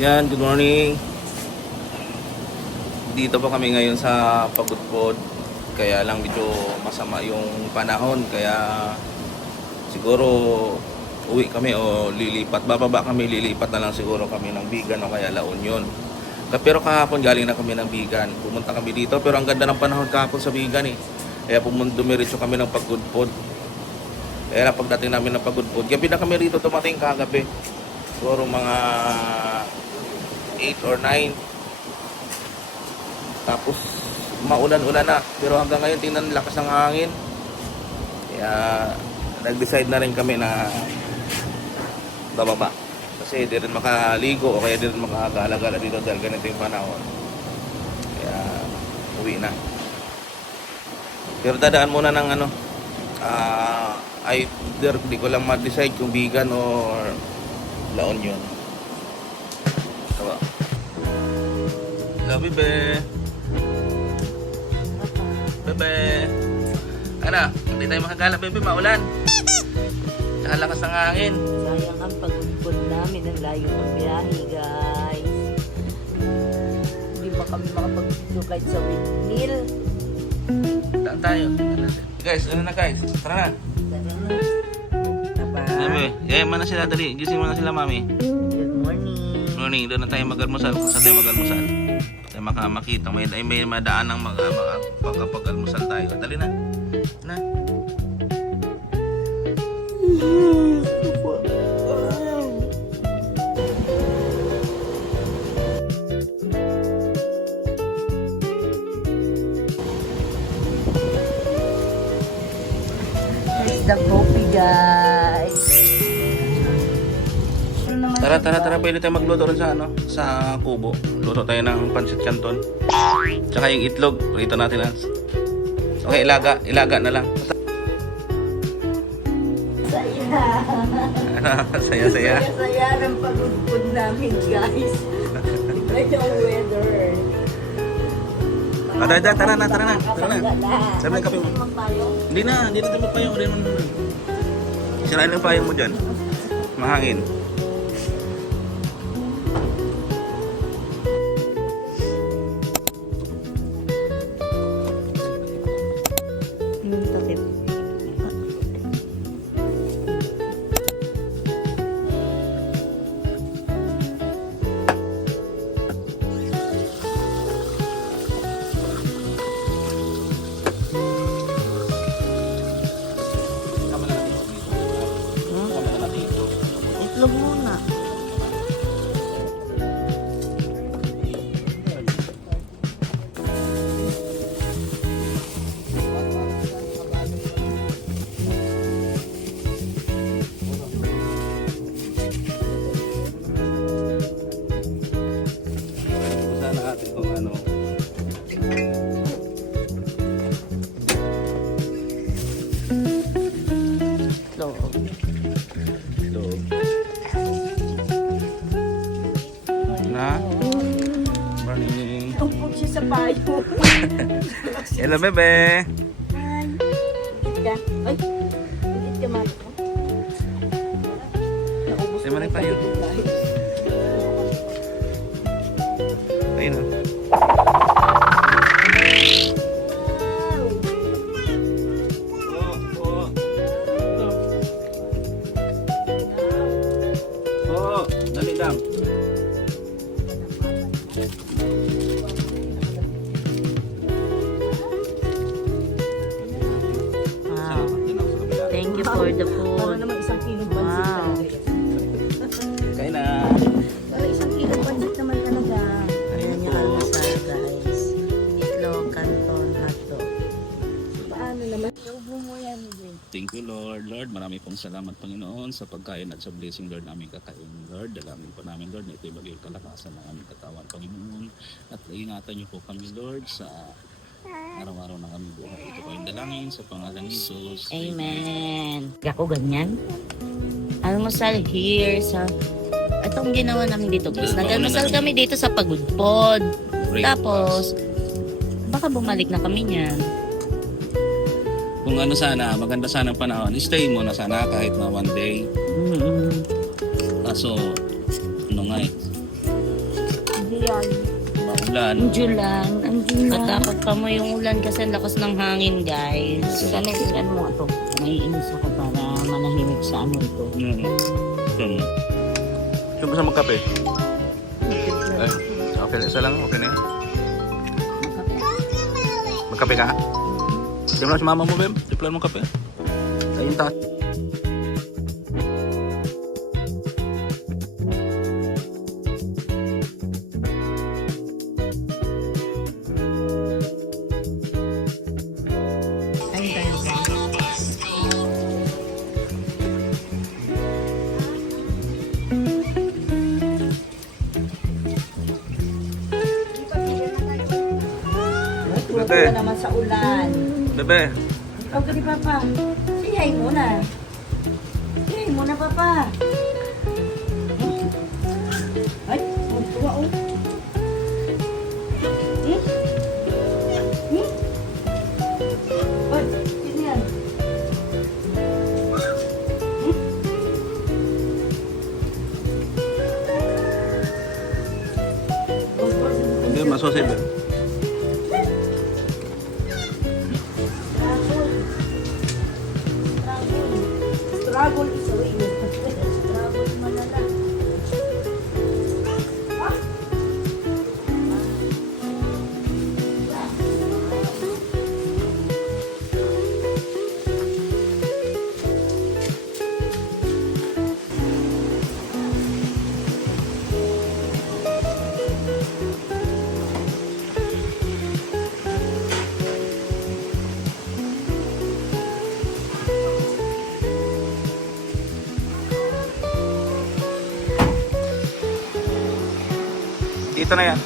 Yan, good morning. Dito po kami ngayon sa Pagudpod. Kaya lang medyo masama yung panahon. Kaya siguro uwi kami o lilipat. Bababa kami, lilipat na lang siguro kami ng Bigan o kaya La Union. Pero kahapon galing na kami ng Bigan. Pumunta kami dito pero ang ganda ng panahon kahapon sa Bigan eh. Kaya dumiretso kami ng Pagudpod. Kaya pagdating namin ng Pagudpod, gabi na kami rito tumating kagabi. Siguro mga 8 or 9. Tapos maulan-ulan na. Pero hanggang ngayon tingnan lakas ng hangin. Kaya nag-decide na rin kami na bababa. Kasi di rin makaligo o kaya di rin makakagala-gala dito dahil ganito yung panahon. Kaya uwi na. Pero dadaan muna ng either di ko lang ma-decide kung Bigan or La Union. Diba? Hello, bebe. Bebe. Ano? Hindi tayo makagala, bebe. Maulan. Tsaka lakas ng hangin. Sayang ang pagudpod namin. Ang layo ng biyahe, guys. Hindi ba kami makapagpito kahit sa windmill? Daan tayo. Guys, ano na guys? Tara na. Tara na. Papa. Bebe, yayaman na sila. Dali. Gising mo na sila, mami. Good morning. Morning. Doon na tayo mag-almusal. Kung saan tayo mag-almusal. Tayo makita. May madaan ng pagkapag-almusal tayo. Dali na. Na. Here's the coffee, guys. Tara. Pwede tayo magluto rin sa kubo. Luto tayo ng pancit canton. Tsaka yung itlog. Prito natin na. Okay, ilaga na lang. Saya. Saya. Saya ng pagudpod namin, guys. Iba yung weather. Tara na. Sabi ng kape mo. Tayo. Hindi na tayo magpayong. Sirain ang payong mo dyan. Mahangin. Takip. Itlog muna. Sana natin kung ano. Itlog. Itlog. Na. Morning. Tumpok siya sa payo. Hello, bebe. Ay, ulit ka man. Naubos Say mo rin payo. Ayun o. Dali lang. Wow. Thank you for the Para food. naman isang kilong Wow. pansit Kain na. Para isang kilong pansit naman talaga. Ayan yung almusal, guys. Itlog, canton, hotdog. Paano naman? Ubo mo yan, Jane. Thank you, Lord. Lord, marami pong salamat, Panginoon, sa pagkain at sa blessing, Lord, namin kakain. Lord, dalangin po namin, Lord, na ito'y bagay kalakasan ng aming katawan, Panginoon. At ingatan niyo po kami, Lord, sa araw-araw ng aming buhay. Ito po yung dalangin sa pangalan ni Jesus. Amen. Ako ganyan. Almusal here sa... Itong ginawa namin dito, guys. Nag-almusal kami dito sa Pagudpod. Tapos, baka bumalik na kami niyan. Kung ano sana, maganda sana ang panahon, stay mo na sana kahit na one day. Mm-hmm. Kaso, ano nga eh, Ulan. Ulan. Medyo lang. Natakot pa mo yung ulan kasi ang lakas ng hangin, guys. Sana tingnan mo ito. Naiinis ako para manahimik sa ano ito. Gusto mo magkape? Ay, okay. Isa lang. Okay na yan. Magkape ka? Di mo na si mama mo, Bem. Di pala mong kape. Ayun ta. Ayun tayo ba? Tuwa Bebe. ka naman sa ulan. Bebe. Ikaw ka ni Papa. Siyay muna. Siyay muna, Papa. Ay, magtuwa oh. Hmm? Hmm? Ay, sino yan? Hindi, masosi, Bem. Struggle is real. Struggle malala. Dito na yan.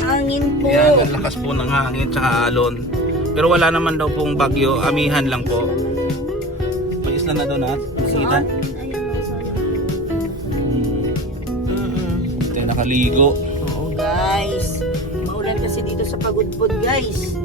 Hangin po. Yan, ang lakas po ng hangin tsaka alon. Pero wala naman daw pong bagyo, amihan lang po. May isla na doon at nakita. Ayan o, Tayo nakaligo. Oo guys. Maulan kasi dito sa Pagudpod guys.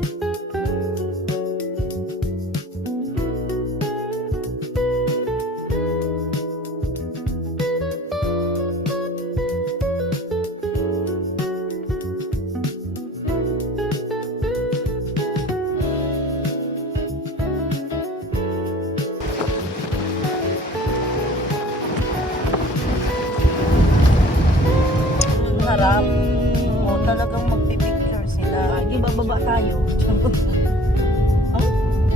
Harap. O talagang magpipicture sila. Di ba baba tayo?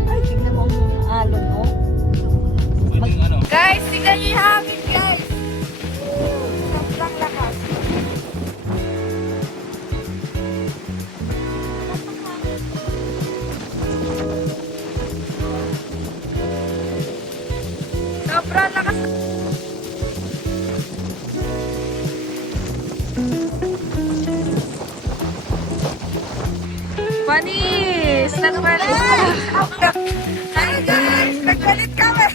Ay, tignan mo ang alon, no? Pwedeng ano. Guys, tignan niyo yung hangin, guys! Sobrang lakas. Sobrang lakas. Panis! Nagpalit! Hi guys! Nagpalit kami!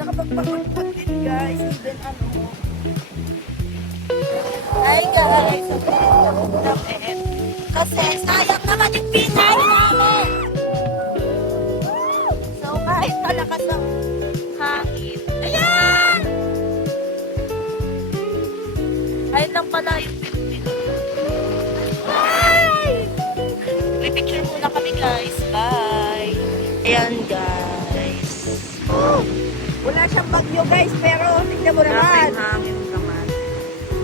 Nakapagpagpagpag din guys. Even ano. Hi guys! Kasi sayang naman yung pinay namin! So kahit malakas ang hangin. Ayan! Ayun lang pala yung Bye! May picture muna kami guys. Bye! Ayan guys. Wala siyang bagyo guys, pero tignan mo naman. Hangin naman.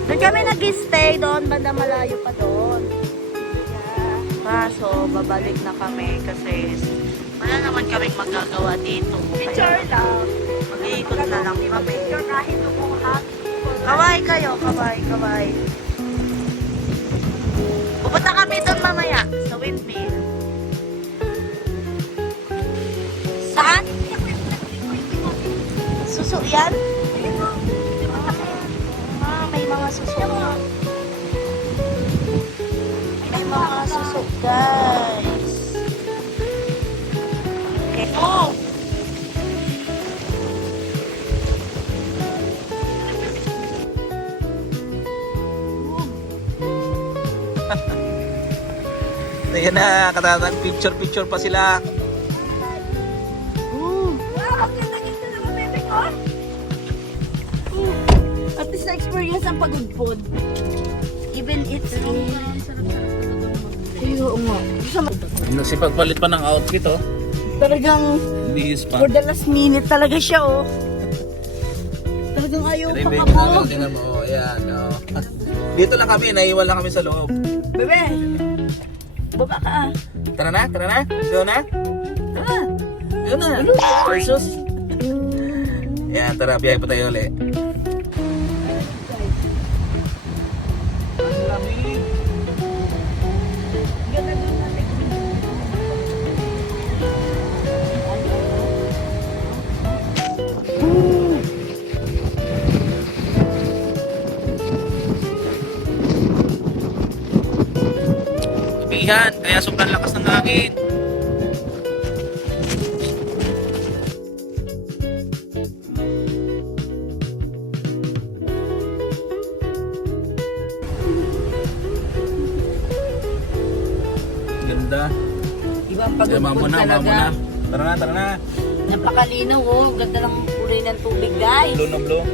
Doon kami nag-stay doon, banda malayo pa doon. Kaso, babalik na kami kasi wala naman kaming magagawa dito. Picture lang. Mag-iikot na lang kami. Picture kahit umuhat. Kaway kayo, kaway, kaway. Pupunta kami doon mamaya sa windmill. Saan? Suso yan? May mga suso. May mga suso, guys. Okay. Oh! Ayan na, katatag picture pa sila. Wow, ang ganda-ganda naman, bebe ko. At least na-experience ang pagudpod. Even it's oo nga. Nagsipagpalit pa ng outfit, oh. Talagang Bihis pa. for the last minute talaga siya, oh. Talagang ayaw pa Tingnan ka mo, tingnan mo, oh, ayan, oh. Dito lang kami, naiwan lang kami sa loob. Bebe, baba ka ah. Tara na, tara na. Go na. Tara. Go na. Jesus. Ayan, tara, biyahe pa tayo ulit. Ang lamig. Ganda lang natin. Bihan, kaya sobrang lakas ng hangin. Ganda. Ibang Kaya mamo pagudpod na, mamo talaga. na. Tara na, tara na. Napakalinaw, oh. Ganda ng kulay ng tubig, guys. Blue na blue.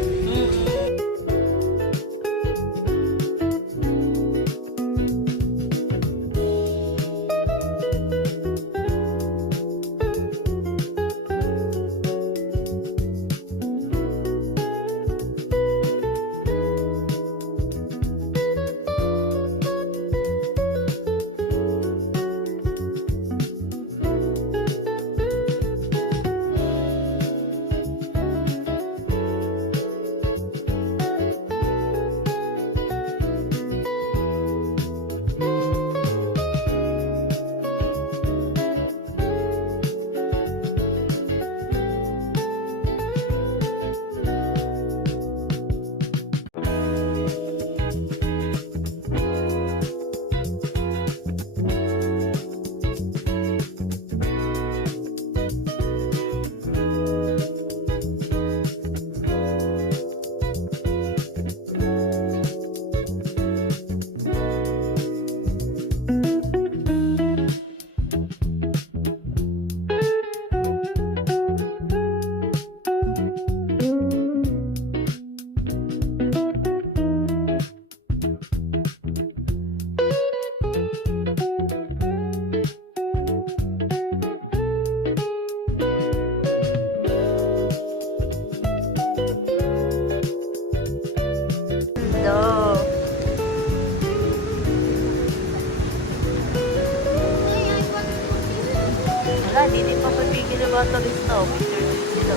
Wala, hindi pa pagpigil ng mga turista. Picture sila.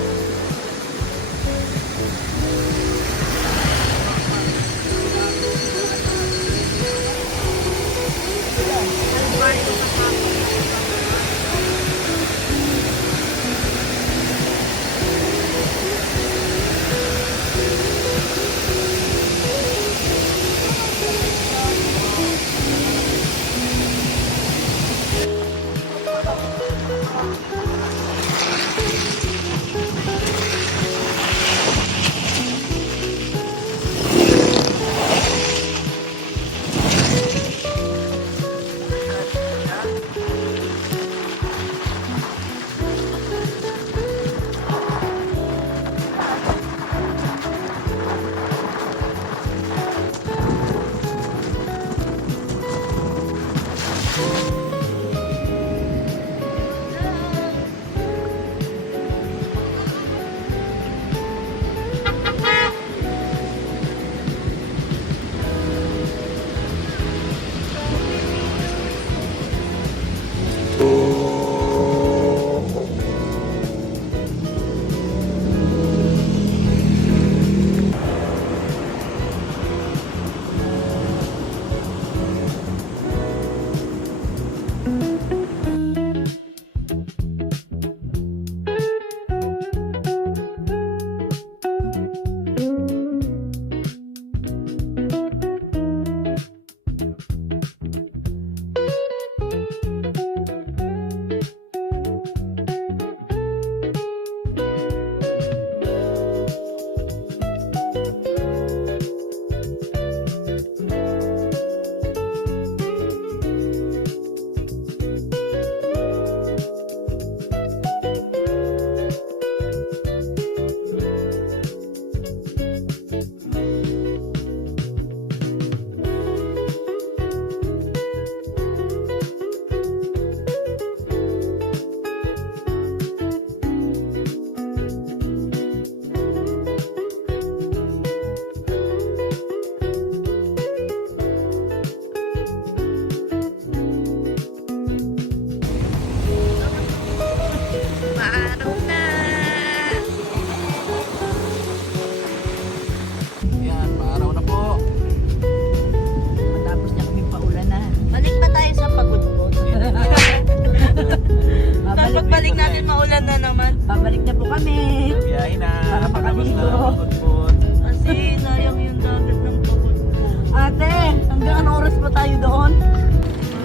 Babalik na po kami. Biyahe na. Para makaligo. Tapos na pagod-pod. Kasi sayang yung dagat ng pagod po. Ate, hanggang anong oras pa tayo doon?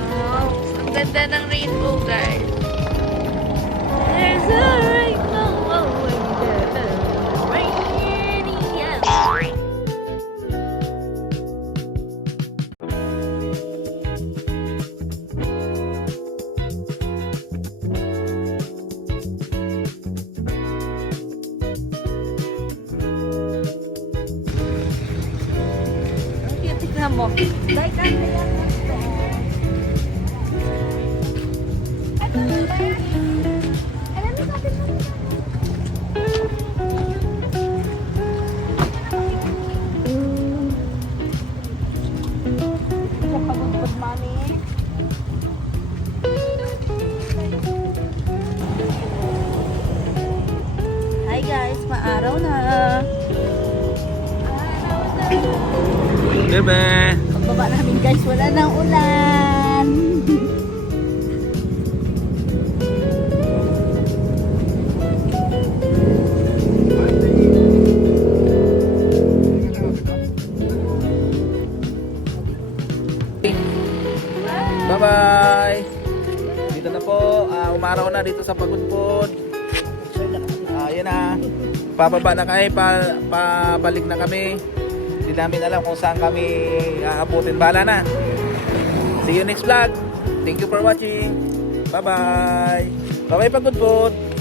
Wow, ang ganda ng rainbow, guys. There's a rainbow over the rainy hour. Tignan mo. Dahil ka na yan. Hi guys, maaraw na. Bebe. Pagbaba namin guys, wala nang ulan. Bye-bye. Dito na po. Umaraw na dito sa Pagudpod. Ayan na. Pababa na kami. Pabalik na kami. Hindi namin alam kung saan kami aabutin. Bahala na. See you next vlog. Thank you for watching. Bye-bye. Bye-bye Pagudpod.